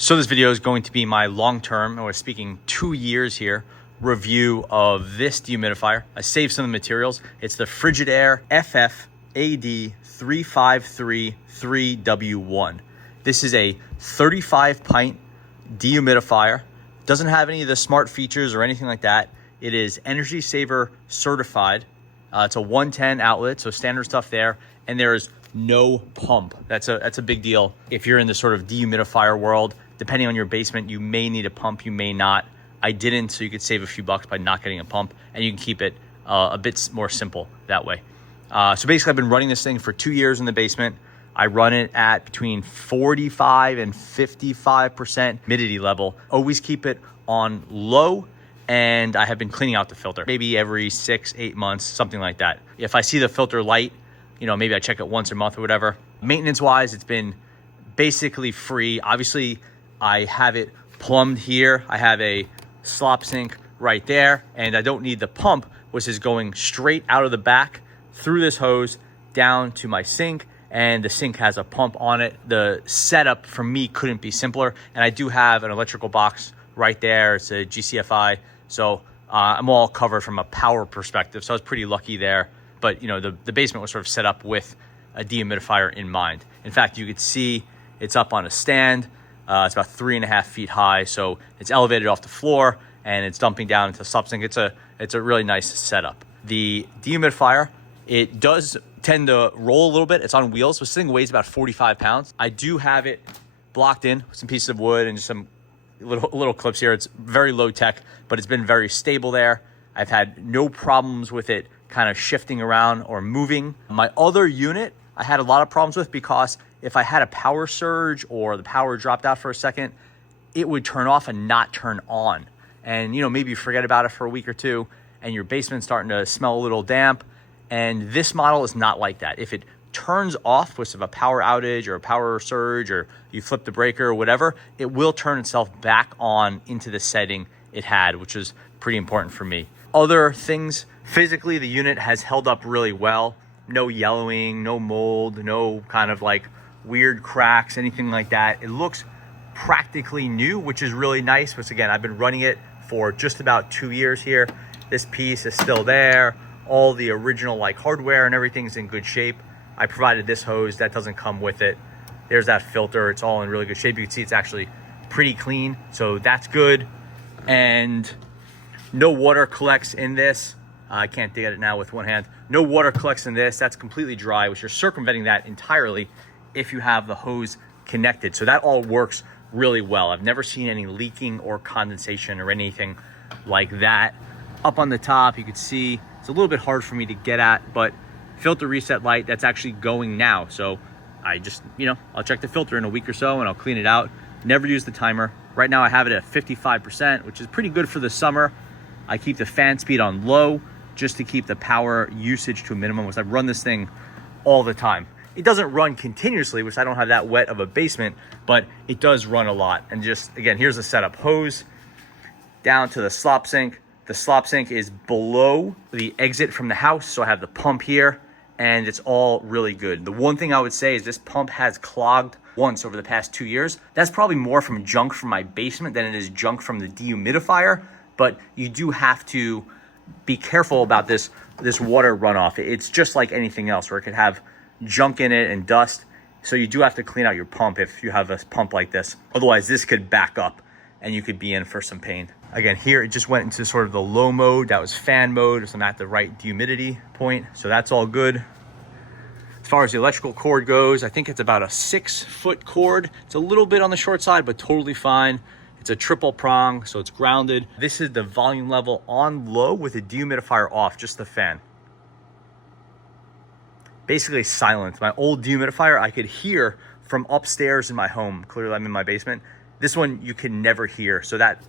So this video is going to be my long-term, and we're speaking 2 years here, review of this dehumidifier. I saved some of the materials. It's the Frigidaire FFAD3533W1. This is a 35 pint dehumidifier. Doesn't have any of the smart features or anything like that. It is Energy Saver certified. It's a 110 outlet, so standard stuff there. And there is no pump. That's a big deal. If you're in the sort of dehumidifier world, depending on your basement, you may need a pump, you may not. I didn't, so you could save a few bucks by not getting a pump, and you can keep it a bit more simple that way. So basically, I've been running this thing for 2 years in the basement. I run it at between 45 and 55% humidity level. Always keep it on low, and I have been cleaning out the filter maybe every 6-8 months, something like that. If I see the filter light, maybe I check it once a month or whatever. Maintenance wise, it's been basically free. Obviously, I have it plumbed here. I have a slop sink right there, and I don't need the pump, which is going straight out of the back through this hose down to my sink, and the sink has a pump on it. The setup for me couldn't be simpler, and I do have an electrical box right there. It's a GCFI, so I'm all covered from a power perspective, so I was pretty lucky there. But the basement was sort of set up with a dehumidifier in mind. In fact, you could see it's up on a stand. It's about 3.5 feet high, so it's elevated off the floor and it's dumping down into the slop sink. It's a really nice setup. The dehumidifier, it does tend to roll a little bit. It's on wheels, so this thing weighs about 45 pounds. I do have it blocked in with some pieces of wood and just some little clips here. It's very low tech, but it's been very stable there. I've had no problems with it kind of shifting around or moving. My other unit, I had a lot of problems with because if I had a power surge or the power dropped out for a second, it would turn off and not turn on. And maybe you forget about it for a week or two and your basement's starting to smell a little damp. And this model is not like that. If it turns off with a power outage or a power surge, or you flip the breaker or whatever, it will turn itself back on into the setting it had, which is pretty important for me. Other things, physically, the unit has held up really well. No yellowing, no mold, no kind of like weird cracks, anything like that. It looks practically new, which is really nice. Which again, I've been running it for just about 2 years here. This piece is still there. All the original hardware and everything's in good shape. I provided this hose, that doesn't come with it. There's that filter, it's all in really good shape. You can see it's actually pretty clean, so that's good. And no water collects in this. I can't dig at it now with one hand. No water collects in this. That's completely dry, which you're circumventing that entirely if you have the hose connected. So that all works really well. I've never seen any leaking or condensation or anything like that. Up on the top, you can see it's a little bit hard for me to get at, but filter reset light, that's actually going now. So I just, I'll check the filter in a week or so and I'll clean it out. Never use the timer. Right now I have it at 55%, which is pretty good for the summer. I keep the fan speed on low just to keep the power usage to a minimum, because I run this thing all the time. It doesn't run continuously, which I don't have that wet of a basement, but it does run a lot. And just, again, here's the setup. Hose down to the slop sink. The slop sink is below the exit from the house, so I have the pump here, and it's all really good. The one thing I would say is this pump has clogged once over the past 2 years. That's probably more from junk from my basement than it is junk from the dehumidifier, but you do have to be careful about this water runoff. It's just like anything else where it could have junk in it and dust. So you do have to clean out your pump if you have a pump like this. Otherwise, this could back up and you could be in for some pain. Again, here it just went into sort of the low mode. That was fan mode, so I'm at the right humidity point. So that's all good. As far as the electrical cord goes, I think it's about a 6-foot cord. It's a little bit on the short side, but totally fine. It's a triple prong, so it's grounded. This is the volume level on low with the dehumidifier off, just the fan. Basically silent. My old dehumidifier, I could hear from upstairs in my home. Clearly I'm in my basement. This one you can never hear.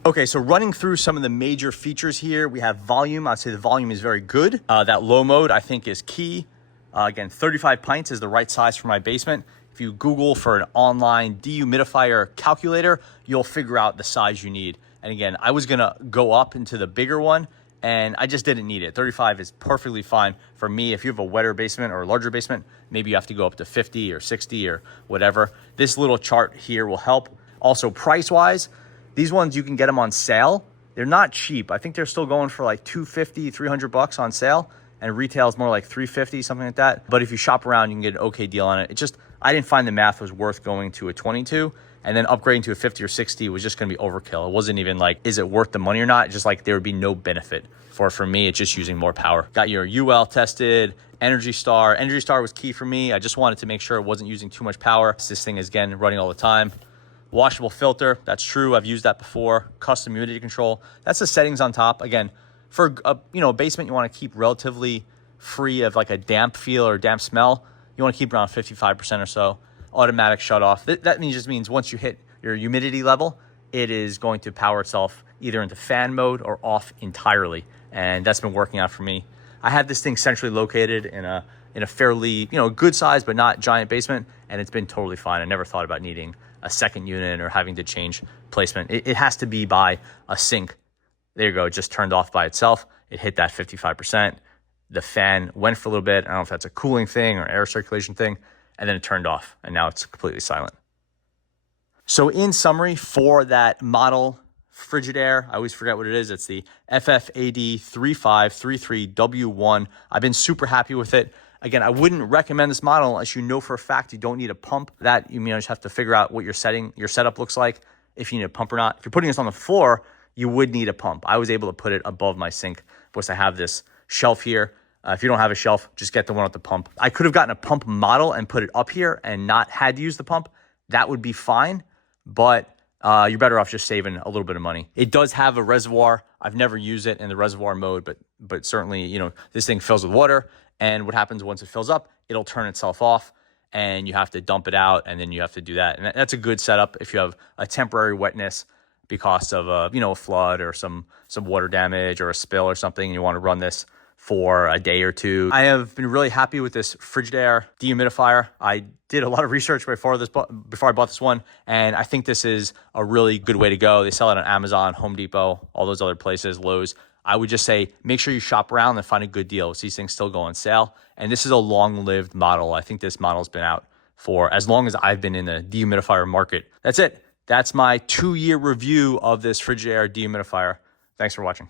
Okay, so running through some of the major features here, we have volume. I'd say the volume is very good. That low mode I think is key. Again, 35 pints is the right size for my basement. If you Google for an online dehumidifier calculator, you'll figure out the size you need. And again, I was gonna go up into the bigger one and I just didn't need it. 35 is perfectly fine for me. If you have a wetter basement or a larger basement, maybe you have to go up to 50 or 60 or whatever. This little chart here will help. Also, price-wise, these ones, you can get them on sale. They're not cheap. I think they're still going for like $250, $300 on sale, and retail is more like $350, something like that. But if you shop around, you can get an okay deal on it. It just, I didn't find the math was worth going to a 22, and then upgrading to a 50 or 60 was just gonna be overkill. It wasn't even like, is it worth the money or not? It's just like, there would be no benefit for me. It's just using more power. Got your UL tested, Energy Star. Energy Star was key for me. I just wanted to make sure it wasn't using too much power. This thing is, again, running all the time. Washable filter, that's true. I've used that before. Custom humidity control, that's the settings on top. Again, for a basement, you want to keep relatively free of like a damp feel or damp smell. You want to keep around 55% or so. Automatic shut off. That just means once you hit your humidity level, it is going to power itself either into fan mode or off entirely. And that's been working out for me. I have this thing centrally located in a fairly, good size, but not giant basement. And it's been totally fine. I never thought about needing a second unit or having to change placement. It has to be by a sink. There you go, it just turned off by itself. It hit that 55%. The fan went for a little bit. I don't know if that's a cooling thing or air circulation thing, and then it turned off, and now it's completely silent. So in summary, for that model Frigidaire, I always forget what it is. It's the FFAD3533W1. I've been super happy with it. Again, I wouldn't recommend this model unless you know for a fact you don't need a pump. That you just have to figure out what your setup looks like, if you need a pump or not. If you're putting this on the floor, you would need a pump. I was able to put it above my sink because I have this shelf here. If you don't have a shelf, just get the one with the pump. I could have gotten a pump model and put it up here and not had to use the pump. That would be fine, but you're better off just saving a little bit of money. It does have a reservoir. I've never used it in the reservoir mode, but certainly, this thing fills with water. And what happens once it fills up, it'll turn itself off and you have to dump it out and then you have to do that. And that's a good setup if you have a temporary wetness because of a flood or some water damage or a spill or something, and you want to run this for a day or two. I have been really happy with this Frigidaire dehumidifier. I did a lot of research before I bought this one, and I think this is a really good way to go. They sell it on Amazon, Home Depot, all those other places, Lowe's. I would just say, make sure you shop around and find a good deal. These things still go on sale. And this is a long-lived model. I think this model's been out for as long as I've been in the dehumidifier market. That's it. That's my 2-year review of this Frigidaire dehumidifier. Thanks for watching.